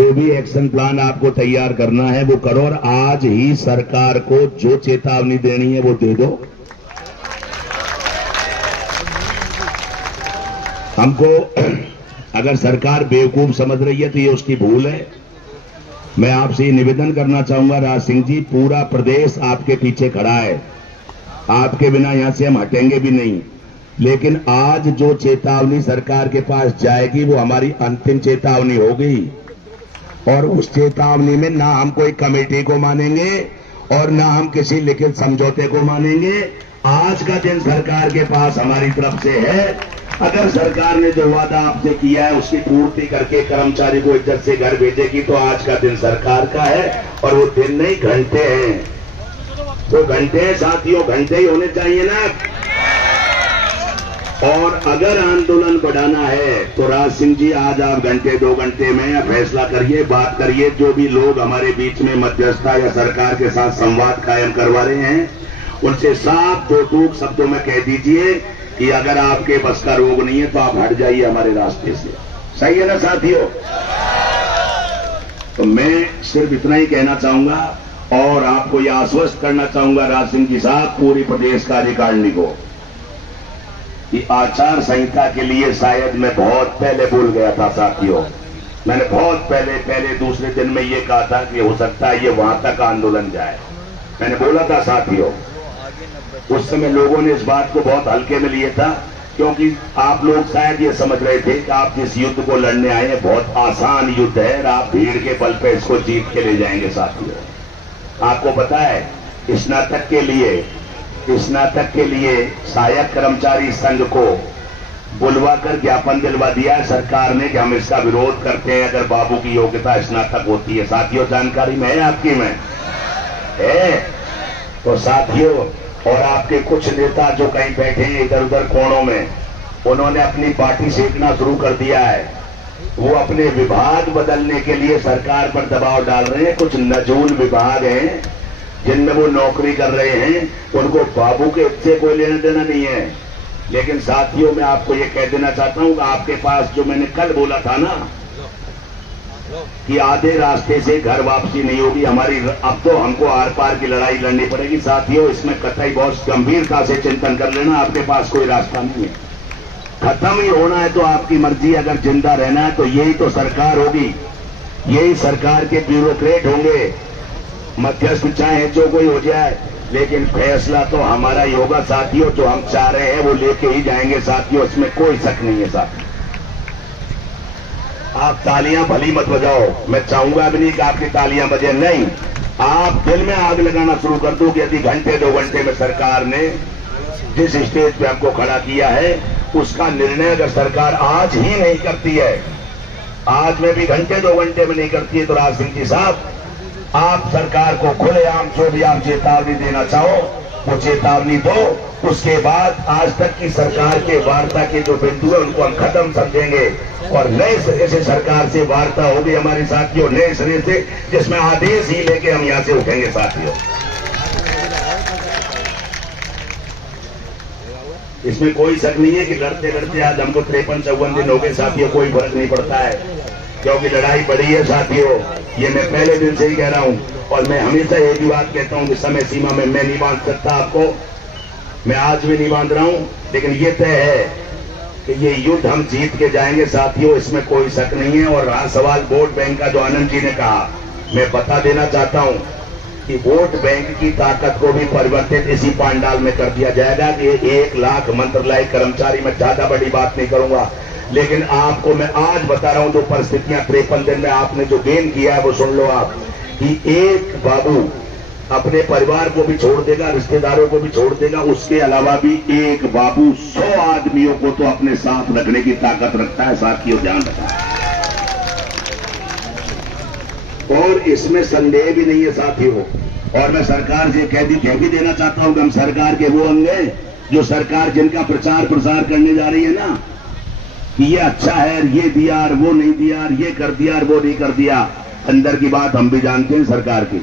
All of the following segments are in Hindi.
जो भी एक्शन प्लान आपको तैयार करना है वो करो और आज ही सरकार को जो चेतावनी देनी है वो दे दो। हमको अगर सरकार बेवकूफ समझ रही है तो ये उसकी भूल है। मैं आपसे ये निवेदन करना चाहूंगा राज सिंह जी, पूरा प्रदेश आपके पीछे खड़ा है, आपके बिना यहां से हम हटेंगे भी नहीं। लेकिन आज जो चेतावनी सरकार के पास जाएगी वो हमारी अंतिम चेतावनी होगी और उस चेतावनी में ना हम कोई कमेटी को मानेंगे और ना हम किसी लिखित समझौते को मानेंगे। आज का दिन सरकार के पास हमारी तरफ से है। अगर सरकार ने जो वादा आपसे किया है उसकी पूर्ति करके कर्मचारी को इज्जत से घर भेजेगी तो आज का दिन सरकार का है। और वो दिन नहीं घंटे हैं, वो घंटे हैं साथियों, घंटे ही होने चाहिए ना। और अगर आंदोलन बढ़ाना है तो राज सिंह जी आज आप घंटे 2 घंटे में फैसला करिए, बात करिए। जो भी लोग हमारे बीच में मध्यस्थता या सरकार के साथ संवाद कायम करवा रहे हैं उनसे साफ 2 टूक शब्दों में कह दीजिए कि अगर आपके बस का रोग नहीं है तो आप हट जाइए हमारे रास्ते से। सही है ना साथियों? तो मैं सिर्फ इतना ही कहना चाहूंगा और आपको यह आश्वस्त करना चाहूंगा राज सिंह जी साहब, पूरी प्रदेश कार्यकारिणी को, कि आचार संहिता के लिए शायद मैं बहुत पहले भूल गया था साथियों। मैंने बहुत पहले दूसरे दिन में ये कहा था कि हो सकता है ये वहां तक आंदोलन जाए, मैंने बोला था साथियों। उस समय लोगों ने इस बात को बहुत हल्के में लिया था क्योंकि आप लोग शायद ये समझ रहे थे कि आप जिस युद्ध को लड़ने आए हैं बहुत आसान युद्ध है और आप भीड़ के बल पे इसको जीत के ले जाएंगे साथियों। आपको पता है स्नातक के लिए सहायक कर्मचारी संघ को बुलवाकर ज्ञापन दिलवा दिया है सरकार ने कि हम इसका विरोध करते हैं अगर बाबू की योग्यता स्नातक होती है। साथियों जानकारी में है आपकी में है तो साथियों, और आपके कुछ नेता जो कहीं बैठे हैं इधर उधर कोनों में, उन्होंने अपनी पार्टी सेकना शुरू कर दिया है। वो अपने विभाग बदलने के लिए सरकार पर दबाव डाल रहे हैं। कुछ नजूल विभाग हैं जिनमें वो नौकरी कर रहे हैं, उनको बाबू के हित से कोई लेना देना नहीं है। लेकिन साथियों मैं आपको ये कह देना चाहता हूं कि आपके पास जो मैंने कल बोला था ना कि आधे रास्ते से घर वापसी नहीं होगी हमारी, अब तो हमको आर पार की लड़ाई लड़नी पड़ेगी साथियों। इसमें कतई बहुत गंभीरता से चिंतन कर लेना, आपके पास कोई रास्ता नहीं है। खत्म ही होना है तो आपकी मर्जी, अगर जिंदा रहना है तो यही तो सरकार होगी, यही सरकार के ब्यूरोक्रेट होंगे। मध्यस्थ चाहे जो कोई हो जाए लेकिन फैसला तो हमारा ही होगा साथियों। जो हम चाह रहे हैं वो लेके ही जाएंगे साथियों, इसमें कोई शक नहीं है साथियों। आप तालियां भली मत बजाओ, मैं चाहूंगा भी नहीं कि आपकी तालियां बजे, नहीं। आप दिल में आग लगाना शुरू कर दो कि यदि घंटे 2 घंटे में सरकार ने जिस स्टेज पे हमको खड़ा किया है उसका निर्णय अगर सरकार आज ही नहीं करती है, आज में भी घंटे 2 घंटे में नहीं करती है, तो राज सिंह जी साहब आप सरकार को खुलेआम जो भी आप चेतावनी देना चाहो वो चेतावनी दो। उसके बाद आज तक की सरकार के वार्ता के जो बिंदु है उनको हम खत्म समझेंगे और नए सिरे से सरकार से वार्ता होगी हमारे साथियों, नए सिरे से, जिसमें आदेश ही लेके हम यहां से उठेंगे साथियों। इसमें कोई शक नहीं है कि लड़ते लड़ते आज हमको 53-54 दिन हो गए साथियों, कोई फर्क नहीं पड़ता है क्योंकि लड़ाई बड़ी है साथियों। ये मैं पहले दिन से ही कह रहा हूं और मैं हमेशा एक ही बात कहता हूं कि समय सीमा में मैं नहीं बांध सकता आपको, मैं आज भी नहीं बांध रहा हूं, लेकिन ये तय है कि ये युद्ध हम जीत के जाएंगे साथियों, इसमें कोई शक नहीं है। और रहा सवाल वोट बैंक का, जो आनंद जी ने कहा, मैं बता देना चाहता हूं कि वोट बैंक की ताकत को भी परिवर्तित इसी पांडाल में कर दिया जाएगा कि 1 लाख मंत्रालय कर्मचारी, में ज्यादा बड़ी बात नहीं करूंगा, लेकिन आपको मैं आज बता रहा हूं जो परिस्थितियां 53 दिन में आपने जो गेन किया है वो सुन लो आप, कि एक बाबू अपने परिवार को भी छोड़ देगा, रिश्तेदारों को भी छोड़ देगा, उसके अलावा भी एक बाबू 100 आदमियों को तो अपने साथ रखने की ताकत रखता है साथियों, ध्यान रखना। और इसमें संदेह भी नहीं है साथियों। और मैं सरकार से कह भी देना चाहता हूं कि हम सरकार के वो अंग हैं जो सरकार जिनका प्रचार प्रसार करने जा रही है ना कि ये अच्छा है, ये दिया और वो नहीं दिया, ये कर दिया और वो नहीं कर दिया, अंदर की बात हम भी जानते हैं सरकार की,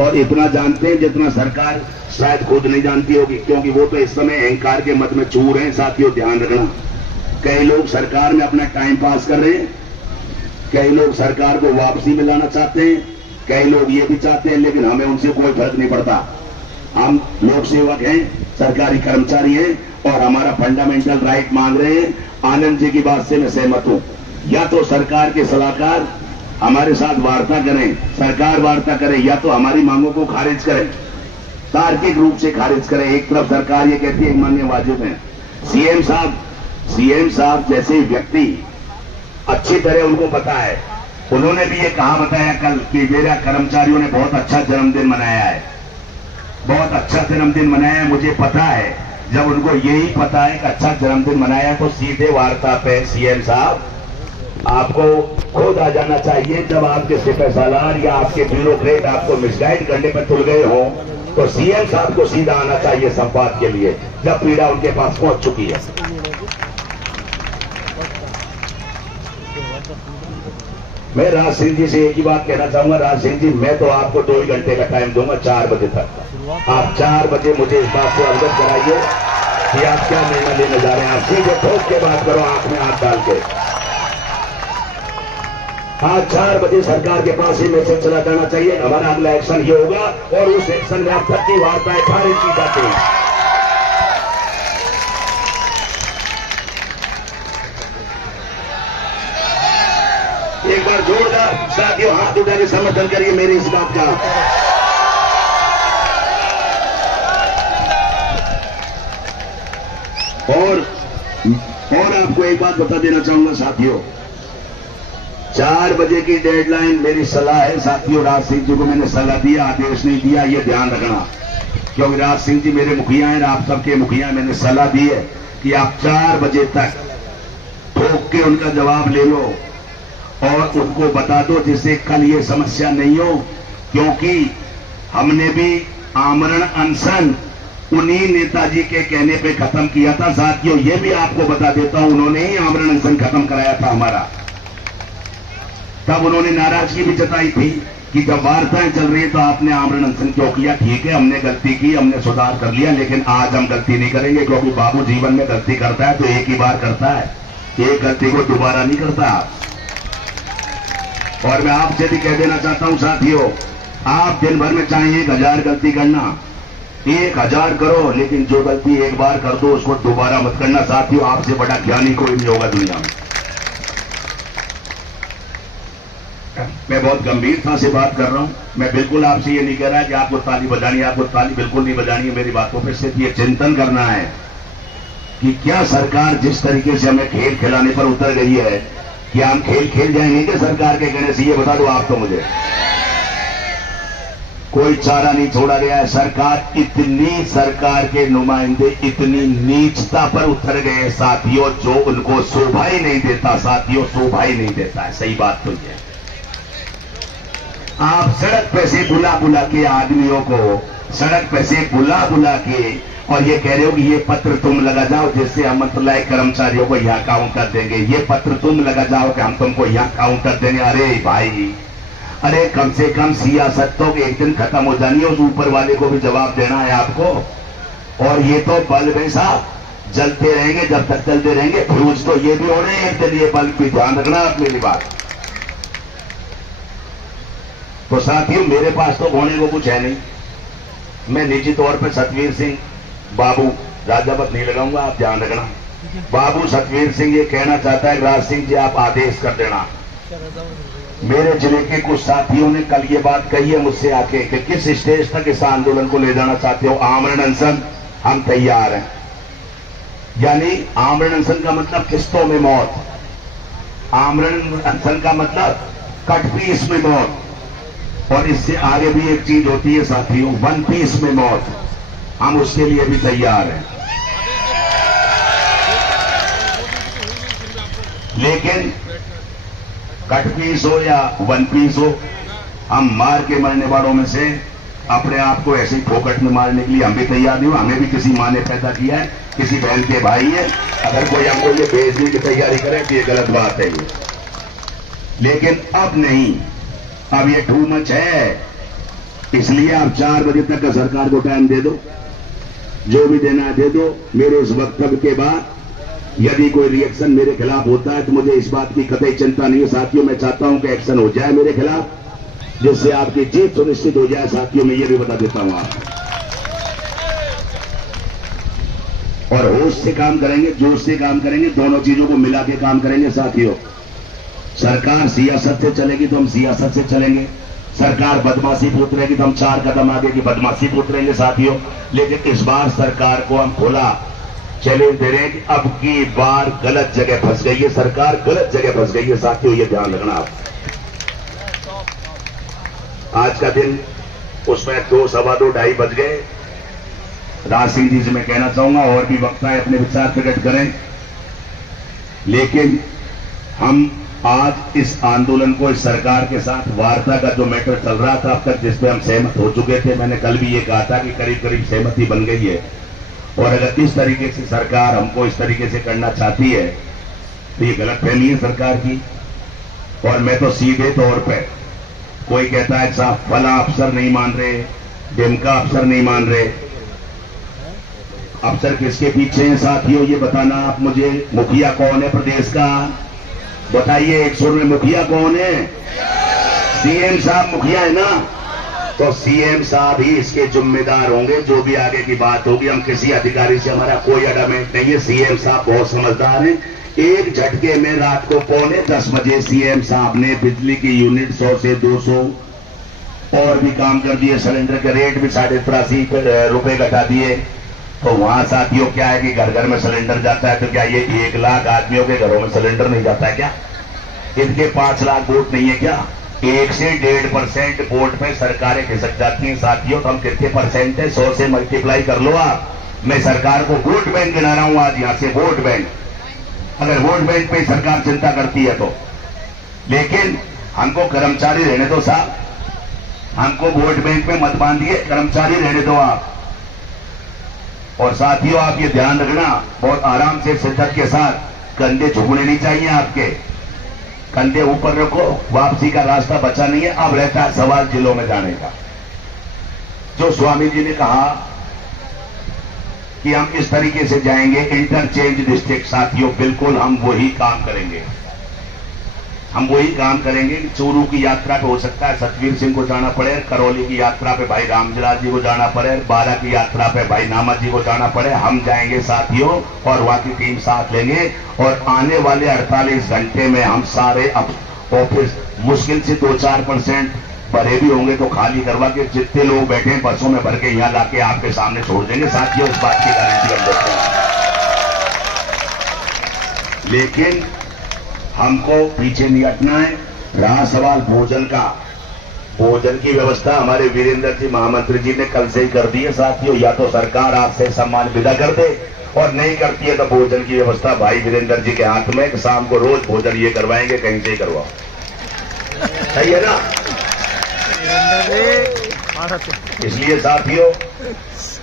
और इतना जानते हैं जितना सरकार शायद खुद नहीं जानती होगी, क्योंकि वो तो इस समय अहंकार के मत में चूर हैं साथियों, ध्यान रखना। कई लोग सरकार में अपना टाइम पास कर रहे हैं, कई लोग सरकार को वापसी में लाना चाहते हैं, कई लोग ये भी चाहते हैं, लेकिन हमें उनसे कोई फर्क नहीं पड़ता। हम लोक सेवक हैं, सरकारी कर्मचारी हैं और हमारा फंडामेंटल राइट मांग रहे हैं। आनंद जी की बात से मैं सहमत हूं। या तो सरकार के सलाहकार हमारे साथ वार्ता करें, सरकार वार्ता करे, या तो हमारी मांगों को खारिज करें, तार्किक रूप से खारिज करें। एक तरफ सरकार ये कहती है मान्य वाजिब है, सीएम साहब जैसे व्यक्ति अच्छी तरह उनको पता है, उन्होंने भी ये कहा बताया कल कि मेरा कर्मचारियों ने बहुत अच्छा जन्मदिन मनाया है, बहुत अच्छा जन्मदिन मनाया है। मुझे पता है, जब उनको यही पता है कि अच्छा जन्मदिन मनाया है तो सीधे वार्ता पे सीएम साहब आपको खुद आ जाना चाहिए। जब आपके सिपहसालार या आपके ब्यूरोक्रेट आपको मिसगाइड करने पर तुल गए हो तो सीएम साहब को सीधा आना चाहिए संवाद के लिए, जब पीड़ा उनके पास पहुंच चुकी है। मैं राज सिंह जी से एक ही बात कहना चाहूंगा, राज सिंह जी मैं तो आपको 2 ही घंटे का टाइम दूंगा, 4 बजे तक। आप 4 बजे मुझे इस बात से अवगत कराइए कि आप क्या निर्णय लेने जा रहे हैं। आप सीधे ठोक के बात करो, आंख में हाथ डाल के। आज 4 बजे सरकार के पास ही मैसेज चला जाना चाहिए, हमारा अगला एक्शन ये होगा और उस एक्शन में अब तक की वार्ताएं खारिज की जाती है। एक बार जोरदार साथियों हाथ उठा के समर्थन करिए मेरी इस बात का। और आपको एक बात बता देना चाहूंगा साथियों, 4 बजे की डेडलाइन मेरी सलाह है साथियों। राज सिंह जी को मैंने सलाह दिया, आदेश नहीं दिया, ये ध्यान रखना, क्योंकि राज सिंह जी मेरे मुखिया हैं, आप सबके मुखिया। मैंने सलाह दी है कि आप 4 बजे तक ठोक के उनका जवाब ले लो और उनको बता दो, जिससे कल ये समस्या नहीं हो। क्योंकि हमने भी आमरण अनशन उन्हीं नेताजी के कहने पे खत्म किया था साथियों। ये भी आपको बता देता हूं, उन्होंने ही आमरण अनशन खत्म कराया था हमारा। तब उन्होंने नाराजगी भी जताई थी कि जब वार्ताएं चल रही है तो आपने आमरण अनशन क्यों किया। ठीक है, हमने गलती की, हमने सुधार कर लिया, लेकिन आज हम गलती नहीं करेंगे, क्योंकि बाबू जीवन में गलती करता है तो एक ही बार करता है, एक गलती को दोबारा नहीं करता। और मैं आपसे भी कह देना चाहता हूं साथियों, आप दिन भर में चाहे 1000 गलती करना, 1000 करो, लेकिन जो गलती एक बार कर दो उसको दोबारा मत करना साथियों। आपसे बड़ा ज्ञानी कोई नहीं होगा दुनिया में। मैं बहुत गंभीरता से बात कर रहा हूं। मैं बिल्कुल आपसे ये नहीं कह रहा कि आपको ताली बजानी है, आपको ताली बिल्कुल नहीं बजानी है। मेरी बातों पर सिर्फ ये चिंतन करना है कि क्या सरकार जिस तरीके से हमें खेल खिलाने पर उतर गई है, क्या हम खेल खेल जाएंगे क्या सरकार के कहने से? ये बता दो आप तो मुझे। कोई चारा नहीं छोड़ा गया है। सरकार के नुमाइंदे इतनी नीचता पर उतर गए हैं साथियों, जो उनको शोभा ही नहीं देता साथियों, शोभा ही नहीं देता है। सही बात तो ये, आप सड़क पे से बुला बुला के आदमियों को, सड़क पे से बुला बुला के, और ये कह रहे हो कि ये पत्र तुम लगा जाओ जिससे हम मतलब कर्मचारियों को यहाँ काउंट कर देंगे, ये पत्र तुम लगा जाओ कि हम तुमको यहाँ काउंट कर देंगे। अरे भाई, अरे कम से कम सियासत तो एक दिन खत्म हो जानी है, उस ऊपर वाले को भी जवाब देना है आपको। और ये तो बल्ब है साहब, जलते रहेंगे जब तक जलते रहेंगे, फ्यूज तो ये भी हो रहे हैं एक दिन, ये बल्ब भी ध्यान रखना आप मेरी बात। तो साथियों मेरे पास तो होने को कुछ है नहीं। मैं निजी तौर पर सतवीर सिंह बाबू, राजावत नहीं लगाऊंगा, आप ध्यान रखना। बाबू सतवीर सिंह ये कहना चाहता है राज सिंह जी आप आदेश कर देना। मेरे जिले के कुछ साथियों ने कल ये बात कही है मुझसे आके कि किस स्टेज तक इस आंदोलन को ले जाना चाहते हो। आमरण अनशन, हम तैयार हैं। यानी आमरण अनशन का मतलब किस्तों में मौत, आमरण अनशन का मतलब कट पीस में मौत, और इससे आगे भी एक चीज होती है साथियों, 1 पीस में मौत। हम उसके लिए भी तैयार हैं। लेकिन कट पीस हो या 1 पीस हो, हम मार के मरने वालों में से अपने आप को ऐसे ही फोकट में मारने के लिए हम भी तैयार नहीं हो। हमें भी किसी माँ ने पैदा किया है, किसी बहन के भाई है। अगर कोई हमको ये भेजने की तैयारी करे तो ये गलत बात है ये। लेकिन अब नहीं, अब ये टू मच है। इसलिए आप 4 बजे तक का सरकार को टाइम दे दो, जो भी देना है दे दो। मेरे इस वक्तव्य के बाद यदि कोई रिएक्शन मेरे खिलाफ होता है तो मुझे इस बात की कतई चिंता नहीं है साथियों। मैं चाहता हूं कि एक्शन हो जाए मेरे खिलाफ, जिससे आपकी जीत सुनिश्चित हो जाए साथियों। मैं ये भी बता देता हूं आपको, और होश से काम करेंगे, जोश से काम करेंगे, दोनों चीजों को मिला के काम करेंगे साथियों। सरकार सियासत से चलेगी तो हम सियासत से चलेंगे, सरकार बदमाशी पे उतरेगी तो हम 4 कदम आगे की बदमाशी पे उतरेंगे साथियों। लेकिन इस बार सरकार को हम खुला चैलेंज दे रहे हैं कि अब की बार गलत जगह फंस गई है सरकार, गलत जगह फंस गई है साथियों, ये ध्यान रखना आप। आज का दिन उसमें 2, सवा 2, 2:30 बज गए। राज सिंह जी से मैं कहना चाहूंगा और भी वक्ता अपने विचार प्रकट करें, लेकिन हम आज इस आंदोलन को, इस सरकार के साथ वार्ता का जो मैटर चल रहा था अब तक, जिसपे हम सहमत हो चुके थे, मैंने कल भी ये कहा था कि करीब करीब सहमति बन गई है। और अगर इस तरीके से सरकार हमको इस तरीके से करना चाहती है तो ये गलतफहमी है सरकार की। और मैं तो सीधे तौर पे, कोई कहता है साहब फला अफसर नहीं मान रहे, ढिमका अफसर नहीं मान रहे, अफसर किसके पीछे हैं साथियों ये बताना आप मुझे। मुखिया कौन है प्रदेश का, बताइए एक सुर में, मुखिया कौन है? सीएम साहब मुखिया है ना, तो सीएम साहब ही इसके जिम्मेदार होंगे। जो भी आगे की बात होगी, हम किसी अधिकारी से हमारा कोई अडमेंट नहीं है। सीएम साहब बहुत समझदार हैं। एक झटके में रात को 9:45 बजे सीएम साहब ने बिजली की यूनिट 100 से 200 और भी काम कर दिए, सिलेंडर के रेट भी 83.5 रुपए घटा दिए। तो वहां साथियों क्या है कि घर घर में सिलेंडर जाता है, तो क्या ये 1 लाख आदमियों के घरों में सिलेंडर नहीं जाता है क्या? इनके 5 लाख वोट नहीं है क्या? 1 से 1.5% वोट पे सरकारें खिसक जाती हैं साथियों। तो हम कितने परसेंट है, 100 से मल्टीप्लाई कर लो आप। मैं सरकार को वोट बैंक गिना रहा हूं आज यहां से, वोट बैंक। अगर वोट बैंक पे सरकार चिंता करती है तो, लेकिन हमको कर्मचारी रहने दो साहब, हमको वोट बैंक में मत बांधिए, कर्मचारी रहने दो आप। और साथियों आप ये ध्यान रखना, बहुत आराम से शिद्दत के साथ, कंधे झुकने नहीं चाहिए आपके, कंधे ऊपर रखो। वापसी का रास्ता बचा नहीं है, अब रहता है सवाल जिलों में जाने का। जो स्वामी जी ने कहा कि हम इस तरीके से जाएंगे इंटरचेंज डिस्ट्रिक्ट, साथियों बिल्कुल हम वही काम करेंगे, हम वही काम करेंगे। चूरू की यात्रा पे हो सकता है सतवीर सिंह को जाना पड़े, करौली की यात्रा पे भाई रामजलाल जी को जाना पड़े, बारा की यात्रा पे भाई नामा जी को जाना पड़े, हम जाएंगे साथियों और वहां की टीम साथ लेंगे। और आने वाले 48 घंटे में हम सारे ऑफिस मुश्किल से 2-4% भरे भी होंगे तो खाली करवा के जितने लोग बैठे हैं बसों में भर के यहां लाके आपके सामने छोड़ देंगे साथियों, इस बात की गारंटी हम देते हैं। लेकिन हमको पीछे नहीं हटना है। रहा सवाल भोजन का, भोजन की व्यवस्था हमारे वीरेंद्र जी महामंत्री जी ने कल से ही कर दी है साथियों। या तो सरकार आपसे सम्मान विदा कर दे, और नहीं करती है तो भोजन की व्यवस्था भाई वीरेंद्र जी के हाथ में, शाम को रोज भोजन ये करवाएंगे, कहीं से ही करवाओ, सही है ना? इसलिए साथियों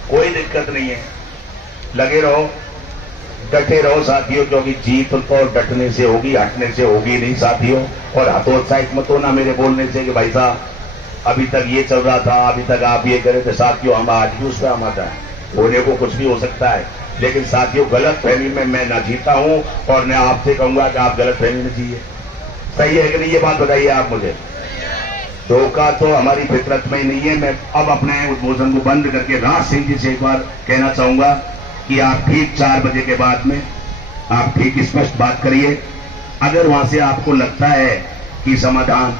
कोई दिक्कत नहीं है, लगे रहो, डटे रहो साथियों, क्योंकि जीत तो डटने से होगी, हटने से होगी नहीं साथियों। और हतोत्साहित मत होना मेरे बोलने से कि भाई साहब अभी तक ये चल रहा था, अभी तक आप ये करे थे। साथियों हम आज भी उस पर हम आता है, होने को कुछ भी हो सकता है, लेकिन साथियों गलत फहमी में मैं ना जीता हूं और मैं आपसे कहूंगा कि आप गलत फहमी में जिए। सही है कि नहीं, ये बात बताइए आप मुझे। धोखा तो हमारी फितरत में ही नहीं है। मैं अब अपने उद्बोधन को बंद करके राज सिंह जी से एक बार कहना चाहूंगा कि आप ठीक 4 बजे के बाद में आप ठीक स्पष्ट बात करिए। अगर वहां से आपको लगता है कि समाधान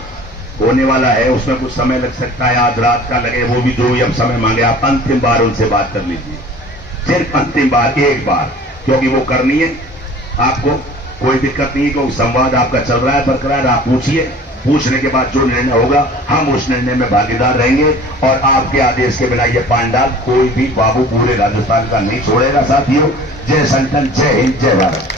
होने वाला है, उसमें कुछ समय लग सकता है, आज रात का लगे, वो भी जो भी हम समय मांगे, आप अंतिम बार उनसे बात कर लीजिए, सिर्फ अंतिम बार, एक बार, क्योंकि वो करनी है। आपको कोई दिक्कत नहीं है, क्योंकि संवाद आपका चल रहा है बरकरार। आप पूछिए, पूछने के बाद जो निर्णय होगा हम उस निर्णय में भागीदार रहेंगे। और आपके आदेश के बिना ये पांडाल कोई भी बाबू पूरे राजस्थान का नहीं छोड़ेगा साथियों। जय संतन, जय हिंद, जय भारत।